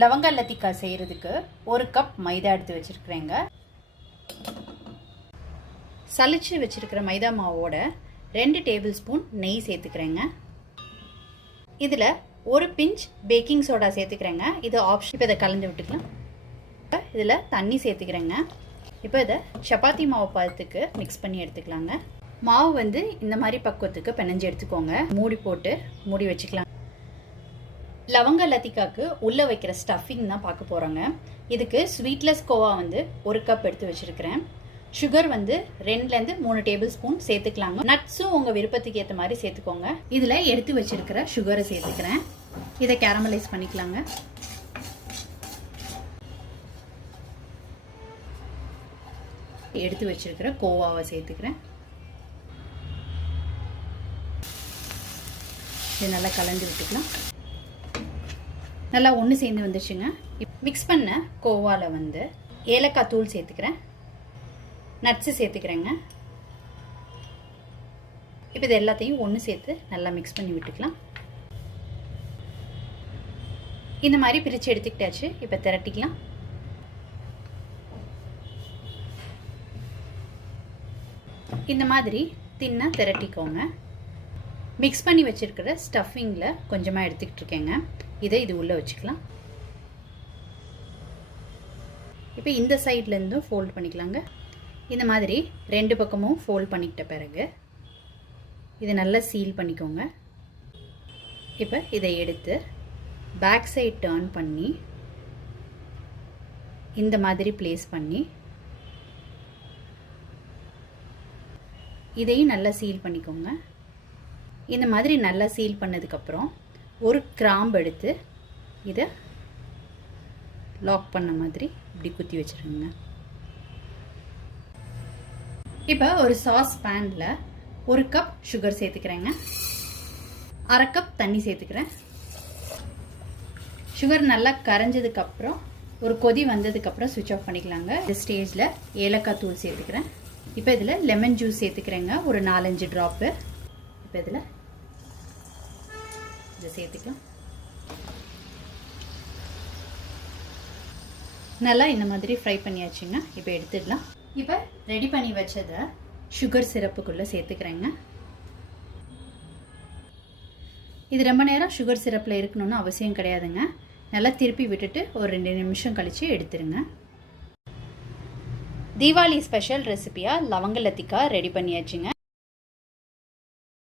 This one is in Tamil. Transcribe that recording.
லவங்க லத்திக்கா செய்கிறதுக்கு 1 கப் மைதா எடுத்து வச்சுருக்கிறேங்க. சலிச்சு வச்சுருக்கிற மைதா மாவோட 2 டேபிள் ஸ்பூன் நெய் சேர்த்துக்கிறேங்க. இதில் 1 பிஞ்ச் பேக்கிங் சோடா சேர்த்துக்கிறேங்க. இது ஆப்ஷன். இப்போ இதை கலந்து விட்டுக்கலாம். இதில் தண்ணி சேர்த்துக்கிறேங்க. இப்போ இதை சப்பாத்தி மாவு பதத்துக்கு மிக்ஸ் பண்ணி எடுத்துக்கலாங்க. மாவு வந்து இந்த மாதிரி பக்குவத்துக்கு பிணைஞ்சு எடுத்துக்கோங்க. மூடி போட்டு மூடி வச்சுக்கலாம். லவங்க லத்திக்காக்கு உள்ளே வைக்கிற ஸ்டஃபிங் தான் பார்க்க போகிறோங்க. இதுக்கு ஸ்வீட்லெஸ் கோவா வந்து 1 கப் எடுத்து வச்சுருக்கிறேன். சுகர் வந்து 2லேருந்து 3 டேபிள் ஸ்பூன் சேர்த்துக்கலாங்க. நட்ஸும் உங்கள் விருப்பத்துக்கு ஏற்ற மாதிரி சேர்த்துக்கோங்க. இதில் எடுத்து வச்சுருக்கிற சுகரை சேர்த்துக்கிறேன். இதை கேரமலைஸ் பண்ணிக்கலாங்க. எடுத்து வச்சிருக்கிற கோவாவை சேர்த்துக்கிறேன். இது நல்லா கலந்து விட்டுக்கலாம். நல்லா ஒன்று சேர்ந்து வந்துச்சுங்க. மிக்ஸ் பண்ண கோவாவில் வந்து ஏலக்காய் தூள் சேர்த்துக்கிறேன். நட்ஸு சேர்த்துக்கிறேங்க. இப்போ இது எல்லாத்தையும் ஒன்று சேர்த்து நல்லா மிக்ஸ் பண்ணி விட்டுக்கலாம். இந்த மாதிரி பிரித்து எடுத்துக்கிட்டாச்சு. இப்போ திரட்டிக்கலாம். இந்த மாதிரி தின்னா திரட்டிக்கோங்க. மிக்ஸ் பண்ணி வச்சுருக்கிற ஸ்டஃபிங்கில் கொஞ்சமாக எடுத்துக்கிட்டு இருக்கேங்க. இதை இது உள்ளே வச்சுக்கலாம். இப்போ இந்த சைட்லேருந்தும் ஃபோல்ட் பண்ணிக்கலாங்க. இந்த மாதிரி 2 பக்கமும் ஃபோல்ட் பண்ணிக்கிட்ட பிறகு இதை நல்லா சீல் பண்ணிக்கோங்க. இப்போ இதை எடுத்து பேக் சைட் டர்ன் பண்ணி இந்த மாதிரி ப்ளேஸ் பண்ணி இதையும் நல்லா சீல் பண்ணிக்கோங்க. இந்த மாதிரி நல்லா சீல் பண்ணதுக்கப்புறம் ஒரு கிராம்பு எடுத்து இதை லாக் பண்ண மாதிரி இப்படி குத்தி வச்சுருங்க. இப்போ ஒரு சாஸ் பேனில் 1 கப் சுகர் சேர்த்துக்கிறேங்க. 1/2 கப் தண்ணி சேர்த்துக்கிறேன். சுகர் நல்லா கரைஞ்சதுக்கப்புறம் ஒரு கொதி வந்ததுக்கப்புறம் சுவிட்ச் ஆஃப் பண்ணிக்கலாங்க. இந்த ஸ்டேஜில் ஏலக்காய் தூள் சேர்த்துக்கிறேன். இப்போ இதில் லெமன் ஜூஸ் சேர்த்துக்கிறேங்க. ஒரு 4-5 ட்ராப்பு. இப்போ இதில் இதை சேர்த்துக்கலாம். நல்லா இந்த மாதிரி ஃப்ரை பண்ணியாச்சுங்க. இப்போ எடுத்துடலாம். இப்போ ரெடி பண்ணி வச்சதை சுகர் சிரப்புக்குள்ளே சேர்த்துக்கிறேங்க. இது ரொம்ப நேரம் சுகர் சிரப்பில் இருக்கணும்னு அவசியம் கிடையாதுங்க. நல்லா திருப்பி விட்டுட்டு ஒரு 2 நிமிஷம் கழித்து எடுத்துருங்க. தீபாவளி ஸ்பெஷல் ரெசிபியாக லவங்க லத்திக்கா ரெடி பண்ணியாச்சுங்க.